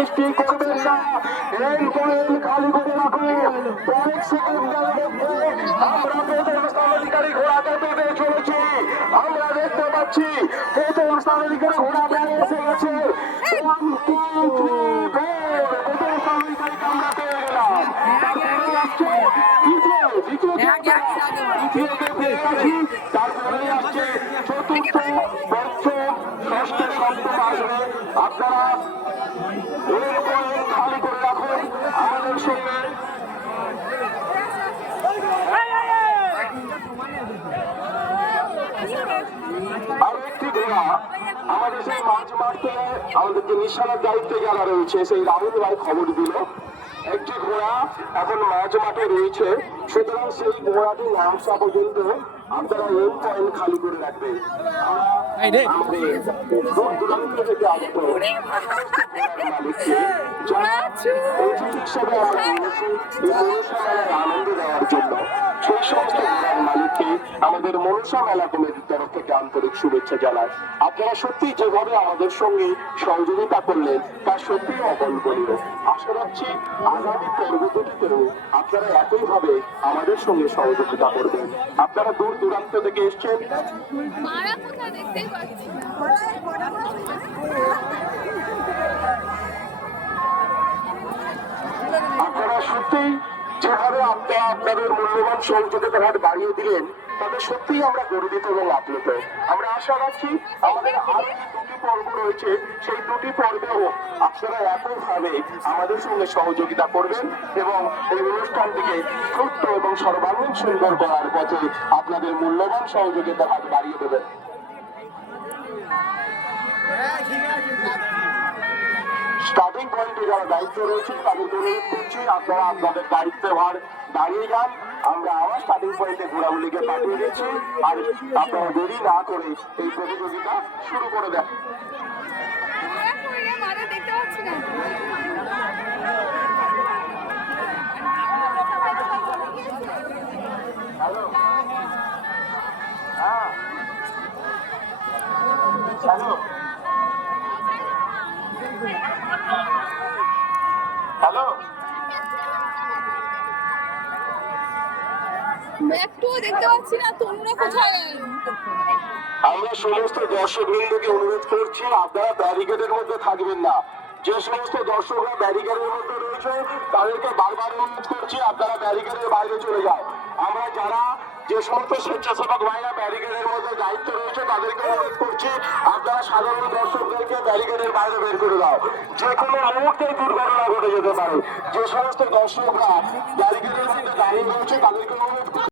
সৃষ্টি করবেন না। এই পয়েন্ট খালি করে রাখুন। কয়েক সেকেন্ডের মধ্যে আমরা প্রথম স্থানাধিকারী ঘোড়াকে পেতে চলেছি। আমরা দেখতে পাচ্ছি প্রথম স্থানাধিকারী ঘোড়া প্রায় এসে গেছে। 1 2 3 4 প্রথম স্থানাধিকারীকে আমরা পেয়ে গেলাম। তারপরে আসছে দ্বিতীয়কে পেয়ে গেছি। তারপরে আসছে চতুর্থ, পঞ্চম, ষষ্ঠ, সপ্তম আসবে। আপনারা এই পয়েন্ট খালি করে রাখুন আমাদের সঙ্গে। আরো একটি ঘোড়া আমাদের সেই মাঝ মাঠ থেকে আমাদের যে নিশানার দায়িত্বে যারা রয়েছে সেই রাহুল ভাই খবর দিল একটি ঘোড়া এখন মাঝ মাঠে রয়েছে। সুতরাং সেই ঘোড়াটি নামসা পর্যন্ত আপনারা এই পয়েন্ট খালি করে রাখবেন। দূর দূরান্ত থেকে আগত হিসেবে আমরা আনন্দ দেওয়ার জন্য সেই সমস্ত মালিককে আমাদের মনসা মেলা কমিটির তরফ থেকে আন্তরিক শুভেচ্ছা জানাই। আপনারা সত্যি যেভাবে আমাদের সঙ্গে সহযোগিতা করলেন তা সত্যি অকল্পনীয়। আশা রাখছি আগামী পর্ব দুটিতেও আপনারা একইভাবে আমাদের সঙ্গে সহযোগিতা করবেন। আপনারা দূর দূরান্ত থেকে এসছেন। আপনারা সত্যি যেভাবে আপনাদের মূল্যবান সহযোগিতা হাত বাড়িয়ে দিলেন তাতে সত্যিই আমরা গর্বিত এবং আপ্লুত। আমরা আশা রাখছি আমাদের আরো যে দুটি পর্ব রয়েছে সেই দুটি পর্বেও আপনারা একইভাবে আমাদের সঙ্গে সহযোগিতা করবেন এবং এই অনুষ্ঠানটিকে সুস্থ এবং সর্বাঙ্গীন সুন্দর করার পথে আপনাদের মূল্যবান সহযোগিতা হাত বাড়িয়ে দেবেন। স্টার্টিং পয়েন্টে যারা দায়িত্ব রয়েছে তাদেরকে অনুরোধ করছি আপনারা আপনাদের দায়িত্বের ভার দাঁড়িয়ে যান। আমরা আবার স্টার্টিং পয়েন্টে ঘোড়াগুলিকে পাঠিয়ে দিচ্ছি আর আপনারা দেরি না করে এই প্রতিযোগিতা শুরু করে দেন। হ্যালো হ্যালো হ্যালো একটুও দেখতে পাচ্ছি না, তোমরা কোথায় গেল? আমরা সমস্ত দর্শকবৃন্দকে অনুরোধ করছি আপনারা ব্যারিকেডের মধ্যে থাকবেন না। যে সমস্ত দর্শকরা ব্যারিকেডের মধ্যে রয়েছে তাদেরকে বারবার অনুরোধ করছি আপনারা ব্যারিকেডের বাইরে চলে যাও। আমরা যারা যে সমস্ত স্বেচ্ছাসেবক ভাইরা ব্যারিকেডের মধ্যে দায়িত্ব রয়েছে তাদেরকে অনুরোধ করছি আপনারা সাধারণ দর্শকদেরকে ব্যারিকেডের বাইরে বের করে দাও। যে কোনো মুহূর্তে দুর্ঘটনা ঘটে যেতে পারে। যে সমস্ত দর্শকরা ব্যারিকেডের মধ্যে দাঁড়িয়ে রয়েছে তাদেরকে অনুরোধ